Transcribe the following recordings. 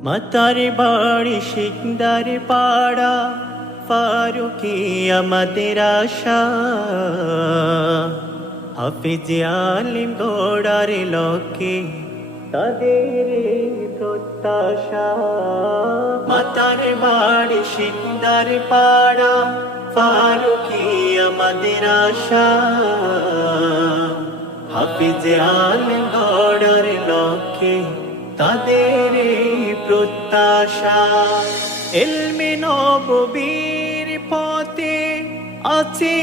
মাতার বাড়ি সিকদার পাড়া, ফারুকি আমাদের আশা। হাফিজ আলিম গড়ার লক্ষ্যে তাদের প্রত্যাশা। মাতার বাড়ি সিকদার পাড়া, ফারুকি আমাদের আশা। হাফিজ আলিম গড়ার লক্ষ্যে তাদের প্রত্যাশা। ইলমে নববীর পথে আছে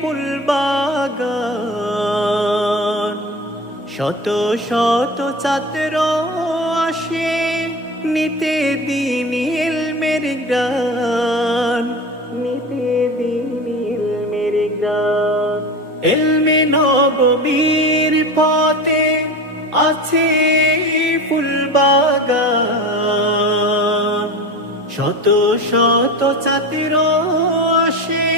ফুলবাগান, শত শত ছাত্র আসে নিতে দিন ইলমের জ্ঞান, নিতে দিন ইলমের জ্ঞান। ইলমে নববীর পথে আছে ফুলবাগান, শত শত ছাত্র আসে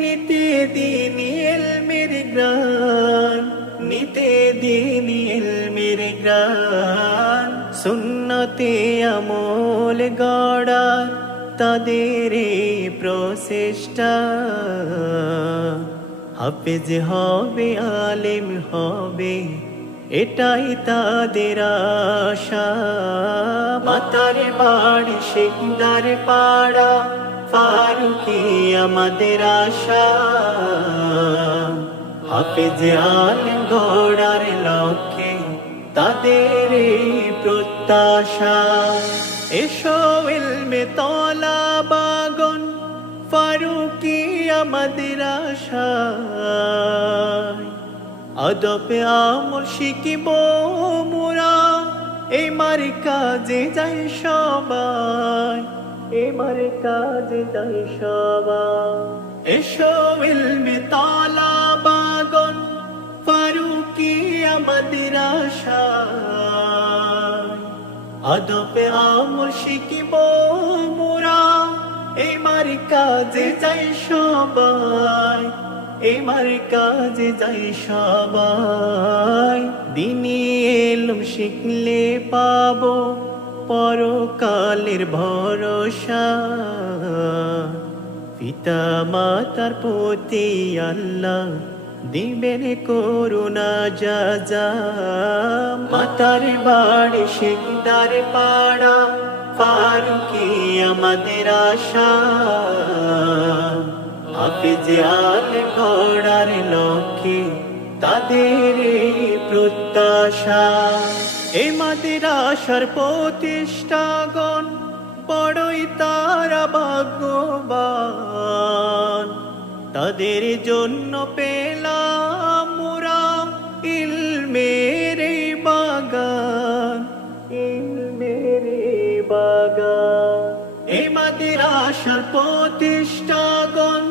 নিতে দিন ইলমের জ্ঞান, নিতে দিন ইলমের জ্ঞান। সুন্নতে আমল গড়া তাদের প্রচেষ্টা, হাফেজ হবে আলেম হবে এটাই তাদের আশা। মাতার বাড়ি সিকদার পাড়া, ফারুকি আমাদের আশা। হাফেজ আলিম গড়ার লক্ষ্যে তাদের প্রত্যাশা। এসো ইলমে তলাবাগন, ফারুকি আমাদের আশা। আদবে আমল শিখিব মোরা, এমার কাজে যাই সবাই, এমার কাজে যাই সবাই। এসো ইলমে তলাবাগন, ফারুকি আমাদের আশা। আদবে আমল শিখিব মোরা, এমার কাজে যাই সবাই, এমার কাজে যাই সবাই। দিনী ইলম শিখলে পাবো পরকালের ভরসা। পিতা মাতার প্রতি আল্লাহ দিবেন করুণা যাজা। মাতার বাড়ি সিকদার পাড়া, ফারুকি আমাদের আশা। হাফিজ আলিম গড়ার লক্ষ্যে তাদের প্রত্যাশা। এ মাদ্রাসার প্রতিষ্ঠাগণ বড়ই তারা ভাগ্যবান, তাদের জন্য পেলাম মোরা ইলমের এই বাগান, ইলমের এই বাগান। এ মাদ্রাসার প্রতিষ্ঠাগণ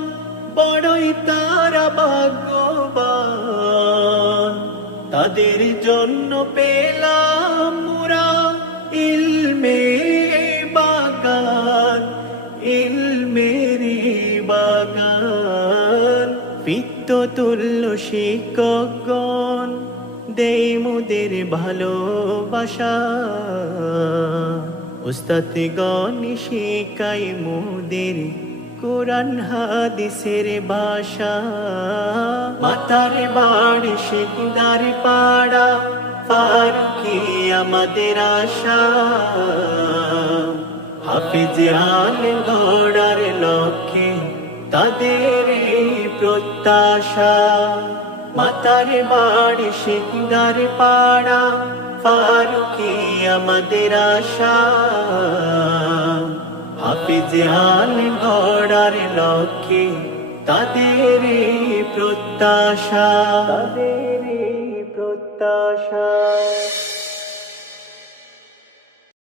বড়ই তারা ভাগ্যবান, তাদের জন্য পেলাম মোরা ইলমের বাগান, ইলমের বাগান। পিততুল্য শিক্ষকগণ দেই মোদের ভালোবাসা, উস্তাদগণ শিখাই মোদের কোরআন হাদিসের ভাষা। মাতার বাড়ি সিকদার পাড়া, ফারুকি আমাদের আশা। হাফিজ আলিম গড়ার লক্ষ্যে তাদের প্রত্যাশা। মাতার বাড়ি সিকদার পাড়া, ফারুকি আমাদের আশা। হাফিজ আলিম গড়ার লক্ষ্যে তাদের প্রত্যাশা, তাদের প্রত্যাশা।